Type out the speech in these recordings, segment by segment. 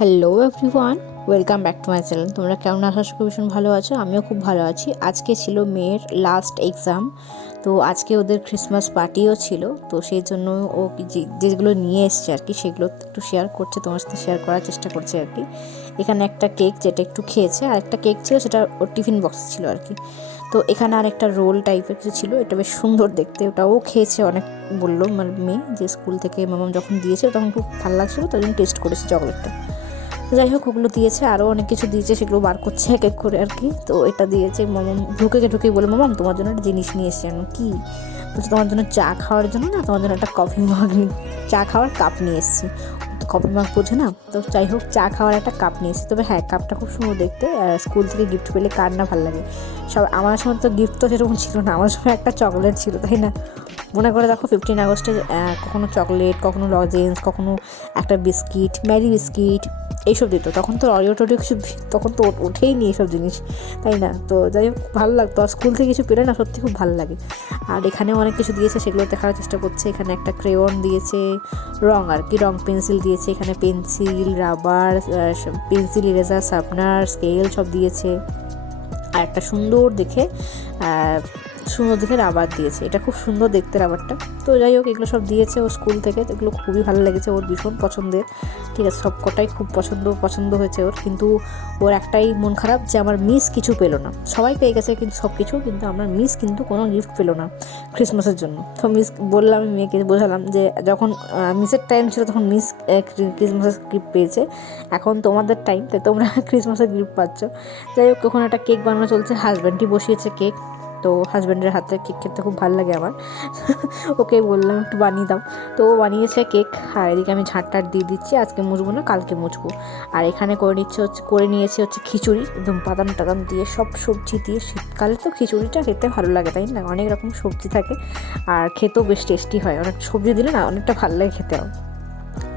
Hello everyone, welcome back to my channel. তোমরা কেমন আছো? আশা করি ভীষণ ভালো আছো। আমিও খুব ভালো আছি। আজকে ছিল মেয়ের লাস্ট এক্সাম, তো আজকে ওদের ক্রিসমাস পার্টিও ছিল। তো সেই জন্য ও যেগুলো নিয়ে এসছে আর কি, সেগুলো একটু শেয়ার করছে, তোমার সাথে শেয়ার করার চেষ্টা করছে আর কি। এখানে একটা কেক যেটা একটু খেয়েছে, আর একটা কেক ছিল সেটা ওর টিফিন বক্সে ছিল আর কি। তো এখানে আর একটা রোল টাইপের কিছু ছিল, এটা বেশ সুন্দর দেখতে, ওটাও খেয়েছে অনেক। বললো মানে মেয়ে যে স্কুল থেকে মামাম যখন দিয়েছে তখন খুব ভালো লাগছিলো, তাই জন্য টেস্ট করেছি চকলেটটা। যাই হোক, ওগুলো দিয়েছে, আরও অনেক কিছু দিয়েছে, সেগুলো বার করছে এক এক করে আর কি। তো এটা দিয়েছে মামাম, ঢুকে বলে মামাম তোমার জন্য একটা জিনিস নিয়ে এসছি। আমি কি বলছি, তোমার জন্য চা খাওয়ার জন্য না, তোমার জন্য একটা কফি মাগ, চা খাওয়ার কাপ নিয়ে এসেছি। তো কফি মাগ বোঝে না, তো যাই হোক চা খাওয়ার একটা কাপ নিয়ে এসেছি। তবে হ্যাঁ, কাপটা খুব সুন্দর দেখতে। স্কুল থেকে গিফট পেলে কার না ভালো লাগে। সব আমার সময় তো গিফট তো সেরকম ছিল না, আমার সময় একটা চকলেট ছিল, তাই না? মনে করে দেখো 15 আগস্টে কখনো চকলেট, কখনো লজেন্স, কখনো একটা বিস্কিট, ম্যারি বিস্কিট এইসব দিত। তখন তো অরিও টরিও কিছু, তখন তো ওঠেই নি এইসব জিনিস, তাই না? তো যাই হোক, ভালো লাগতো। আর স্কুল থেকে কিছু পেলে না সত্যি খুব ভালো লাগে। আর এখানেও অনেক কিছু দিয়েছে, সেগুলো দেখার চেষ্টা করছে। এখানে একটা ক্রেয়ন দিয়েছে, রং আর কি, রং পেন্সিল দিয়েছে। এখানে pencil, rubber, pencil, eraser, sharpener, scale সব দিয়েছে। আর একটা সুন্দর দেখে রাবার দিয়েছে। এটা খুব সুন্দর দেখতে রাবারটা। তো যাই হোক, এগুলো সব দিয়েছে ও স্কুল থেকে। এগুলো খুবই ভালো লেগেছে, ওর ভীষণ পছন্দের। ঠিক আছে, সব কটাই খুব পছন্দ হয়েছে ওর। কিন্তু ওর একটাই মন খারাপ যে আমার মিস কিছু পেলো না। সবাই পেয়ে গেছে কিন্তু সব কিছু, কিন্তু আমার মিস কিন্তু কোনো গিফট পেলো না ক্রিসমাসের জন্য। তো মিস বললাম, আমি মেয়েকে বোঝালাম যে যখন মিসের টাইম ছিল তখন মিস ক্রিসমাসের গিফট পেয়েছে, এখন তোমাদের টাইম, তাই তোমরা ক্রিসমাসের গিফট পাচ্ছ। যাই হোক, ওখানে একটা কেক বানানো চলছে, হাজব্যান্ডই বসিয়েছে কেক। তো হাজব্যান্ডের হাতে কেক খেতে খুব ভালো লাগে আমার। ওকে বললাম একটু বানিয়ে দাও, তো ও বানিয়েছে কেক। আর এদিকে আমি ঝাঁটটার দিয়ে দিচ্ছি, আজকে মুছবো না, কালকে মুছবো। আর এখানে করে নিয়েছে হচ্ছে খিচুড়ি, একদম বাদাম টাদাম দিয়ে, সব সবজি দিয়ে। শীতকালে তো খিচুড়িটা খেতে ভালো লাগে, তাই না? অনেক রকম সবজি থাকে আর খেতেও বেশ টেস্টি হয়। অনেক সবজি দিলে না অনেকটা ভালো লাগে খেতেও।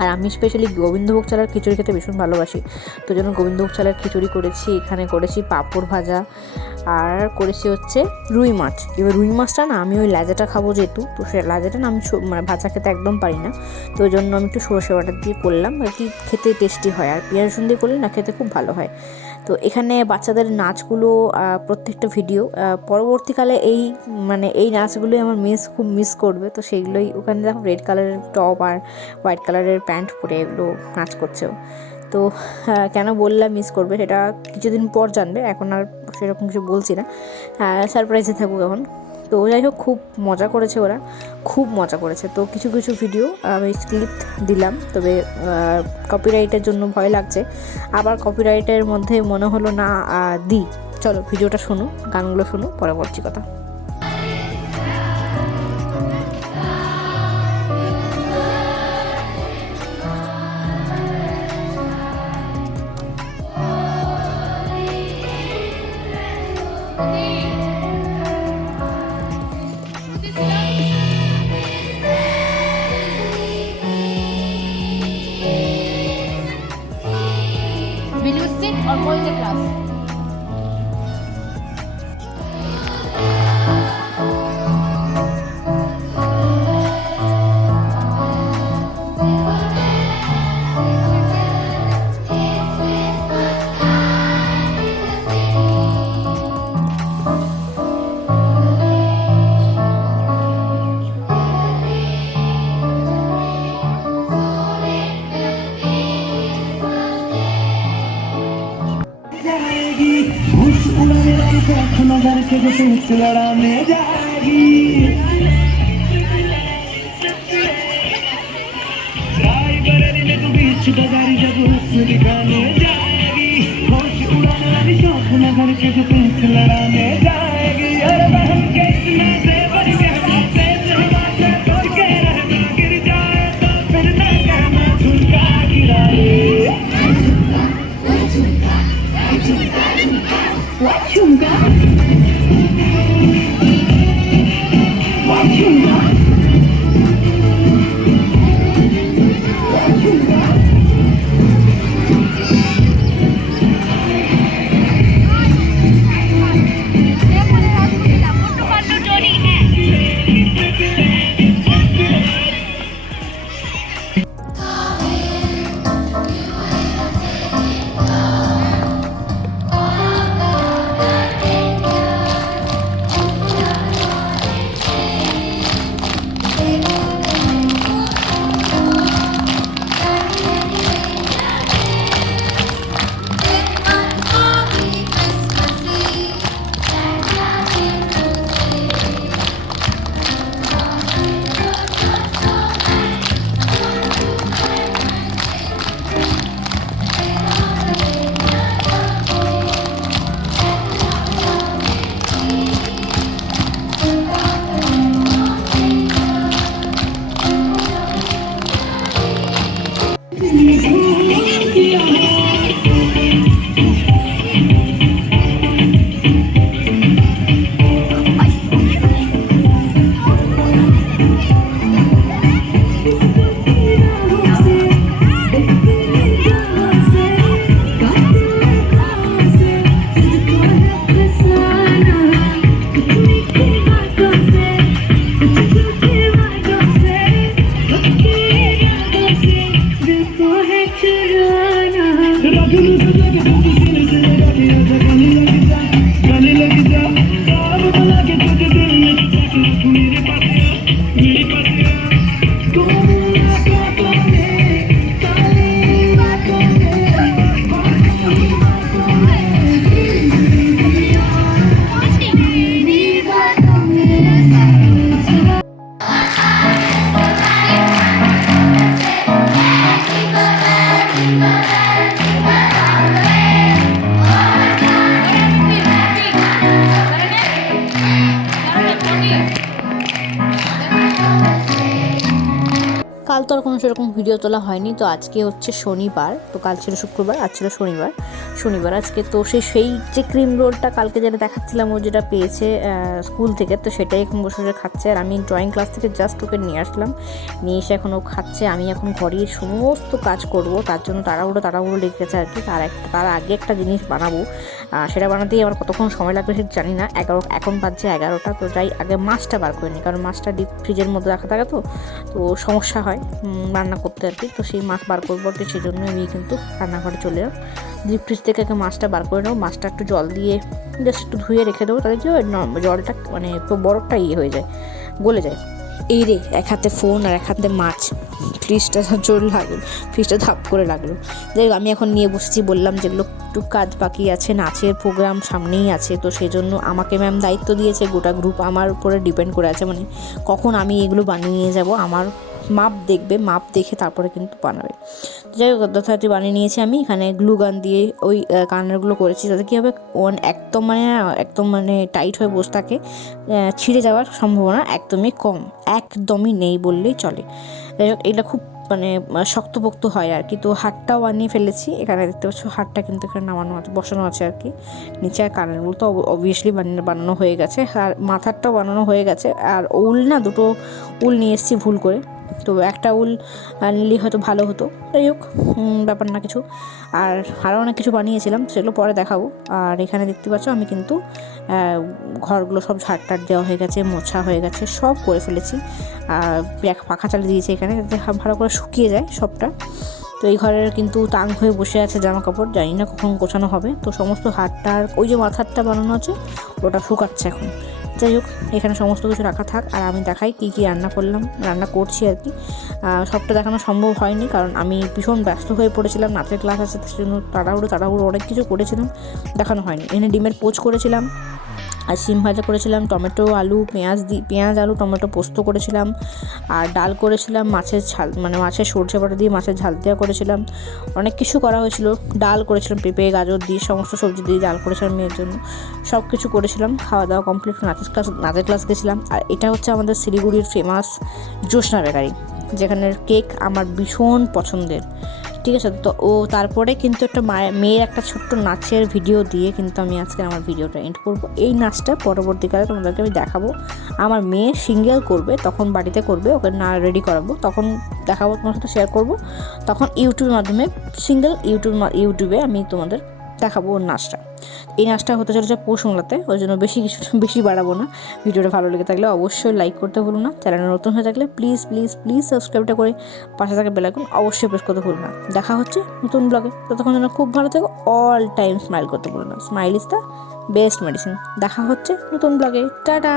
আর আমি স্পেশালি গোবিন্দভোগ চালের খিচুড়ি খেতে ভীষণ ভালোবাসি, তো জন্য গোবিন্দভোগ চালের খিচুড়ি করেছি। এখানে করেছি পাঁপড় ভাজা, আর করেছি হচ্ছে রুই মাছ। এবার রুই মাছটা না, আমি ওই লেজাটা খাবো যেহেতু, তো সে লেজাটা না আমি মানে ভাজা খেতে একদম পারি না, তো ওই জন্য আমি একটু সরষে বাটা দিয়ে করলাম আর কি, খেতে টেস্টি হয়। আর পেঁয়াজ রসুন দিয়ে করলে না খেতে খুব ভালো হয়। তো এখানে বাচ্চাদের নাচগুলো, প্রত্যেকটা ভিডিও পরবর্তীকালে এই নাচগুলোই আমার খুব মিস করবে। তো সেইগুলোই ওখানে দেখো, রেড কালারের টপ আর হোয়াইট কালারের প্যান্ট পরে এগুলো নাচ করছেও। তো কেন বললাম মিস করবে, সেটা কিছুদিন পর জানবে, এখন আর সেরকম কিছু বলছি না, সারপ্রাইজে থাকুক এখন। তো যাই হোক, খুব মজা করেছে ওরা, খুব মজা করেছে। তো কিছু কিছু ভিডিও আমি ক্লিপ দিলাম, তবে কপিরাইটের জন্য ভয় লাগছে। আবার কপিরাইটের মধ্যে মনে হলো না দিই। চলো ভিডিওটা শোনো, গানগুলো শোনো, পরে বলছি কথা। Will you sit or go in the class? नजर के जो लड़ाने जाएगी, बरेली में बीच बाजारी जब दिखाने जाएगी, होश उड़ाने वाली शौक नजर के जो लड़ाने जाएगी। अरे बहन के इतना से बढ़ के हमारे से तोड़ के रहना, गिर जाए तो फिर ना कहना झुमका गिराए। झुमका কাল তো আর কোনো সেরকম ভিডিও তোলা হয়নি, তো আজকে হচ্ছে শনিবার, তো কাল ছিল শুক্রবার, আজ ছিল শনিবার আজকে। তো সেই যে ক্রিম রোলটা কালকে যেটা দেখাচ্ছিলাম ও যেটা পেয়েছে স্কুল থেকে, তো সেটাই এখন বসে বসে খাচ্ছে। আর আমি ড্রয়িং ক্লাস থেকে জাস্ট ওকে নিয়ে আসলাম, নিয়ে এসে এখন ও খাচ্ছে। আমি এখন ঘরের সমস্ত কাজ করব, তার জন্য তাড়াহুড়ো লেগেছে আর কি। তার আগে একটা জিনিস বানাবো, সেটা বানাতেই আমার কতক্ষণ সময় লাগবে সেটা জানি না। এখন বাজছে 11টা, তো যাই আগে মাছটা বার করে নিই, কারণ মাছটা ডিপ ফ্রিজের মধ্যে রাখা থাকে তো সমস্যা হয় রান্না করতে আর কি। তো সেই মাছ বার করবো আর কি, সেই জন্য আমি কিন্তু রান্নাঘরে চলে এলাম। ডিপ ফ্রিজ থেকে মাছটা বার করে নেবো, মাছটা একটু জল দিয়ে জাস্ট একটু ধুয়ে রেখে দেবো, তাহলে কি হয় জলটা মানে বরফটা হয়ে যায়, গলে যায়। এই রে, এক হাতে ফোন আর এক হাতে মাছ, ফ্রিজটা জোর লাগলো, ফ্রিজটা ধাপ করে লাগলো। যাই হোক, আমি এখন নিয়ে বসেছি, বললাম যেগুলো একটু কাজ বাকি আছে, নাচের প্রোগ্রাম সামনেই আছে, তো সেই জন্য আমাকে ম্যাম দায়িত্ব দিয়েছে, গোটা গ্রুপ আমার উপরে ডিপেন্ড করে আছে, মানে কখন আমি এগুলো বানিয়ে নিয়ে যাবো, আমার মাপ দেখবে, মাপ দেখে তারপরে কিন্তু বানাবে। যাই হোক, যথারীতি বানিয়ে নিয়েছি আমি। এখানে গ্লু গান দিয়ে ওই কানেরগুলো করেছি, যাতে কী হবে একদম মানে টাইট হয়ে বসে থাকে, ছিঁড়ে যাওয়ার সম্ভাবনা একদমই নেই বললেই চলে। যাই হোক, এটা খুব মানে শক্তপোক্ত হয় আর কি। তো হাতটাও বানিয়ে ফেলেছি, এখানে দেখতে পাচ্ছ হাতটা কিন্তু এখানে বসানো আছে আর কি। নিচে আর কানেরগুলো তো অবভিয়াসলি বানানো হয়ে গেছে, আর মাথারটাও বানানো হয়ে গেছে। আর দুটো উল নিয়ে এসেছি ভুল করে, তো একটা উল নিলেই হয়তো ভালো হতো। যাই হোক, ব্যাপার না কিছু। আর আরও অনেক কিছু বানিয়েছিলাম, সেগুলো পরে দেখাবো। আর এখানে দেখতে পাচ্ছ আমি কিন্তু ঘরগুলো সব ঝাড়টার দেওয়া হয়ে গেছে, মোছা হয়ে গেছে, সব করে ফেলেছি। পাখা চালিয়ে দিয়েছি এখানে, যাতে ভালো করে শুকিয়ে যায় সবটা। তো এই ঘরের কিন্তু তাং হয়ে বসে আছে জামা কাপড়, জানি না কখন গোছানো হবে। তো সমস্ত হাতটার ওই যে মাথারটা বানানো আছে ওটা শুকাচ্ছে এখন। যাই হোক, এখানে সমস্ত কিছু রাখা থাক, আর আমি দেখাই কী রান্না করছি আর কি। সবটা দেখানো সম্ভব হয়নি, কারণ আমি ভীষণ ব্যস্ত হয়ে পড়েছিলাম, নাচের ক্লাস আছে, তার জন্য তাড়াহুড়ো অনেক কিছু করেছিলাম, দেখানো হয়নি। এখানে ডিমের পোচ করেছিলাম, আর শিম ভাজা করেছিলাম, টমেটো আলু পেঁয়াজ আলু টমেটো পোস্ত করেছিলাম, আর ডাল করেছিলাম, মাছের সরষে বাটা দিয়ে মাছের ঝাল দেওয়া করেছিলাম, অনেক কিছু করা হয়েছিল। ডাল করেছিলাম পেঁপে গাজর দিয়ে, সমস্ত সবজি দিয়ে ডাল করেছিলাম মেয়ের জন্য, সব কিছু করেছিলাম। খাওয়া দাওয়া কমপ্লিট, নাচের ক্লাস গেছিলাম। আর এটা হচ্ছে আমাদের শিলিগুড়ির ফেমাস জ্যোৎস্না বেকারি, যেখানের কেক আমার ভীষণ পছন্দের, ঠিক আছে। তো তারপরে কিন্তু একটা মেয়ের একটা ছোট্ট নাচের ভিডিও দিয়ে কিন্তু আমি আজকে আমার ভিডিওটা এন্ড করবো। এই নাচটা পরবর্তীকালে তোমাদেরকে আমি দেখাবো, আমার মেয়ে সিঙ্গেল করবে, তখন বাড়িতে করবে, ওকে না রেডি করাবো, তখন দেখাবো, তোমার সাথে শেয়ার করবো। তখন ইউটিউবের মাধ্যমে ইউটিউবে আমি তোমাদের দেখাবো ওর নাচটা। এই নাচটা হতে চলেছে পৌষ মেলাতে, ওই জন্য বেশি বাড়াবো না। ভিডিওটা ভালো লেগে থাকলে অবশ্যই লাইক করতে ভুলো না, চ্যানেলে নতুন হয়ে থাকলে প্লিজ সাবস্ক্রাইবটা করে পাশে থাকা বেল আইকন অবশ্যই প্রেস করতে ভুলো না। দেখা হচ্ছে নতুন ব্লগে, ততক্ষণ যেন খুব ভালো থেকো, অল টাইম স্মাইল করতে ভুলো না, smile is the best medicine. দেখা হচ্ছে নতুন ব্লগে, টাটা।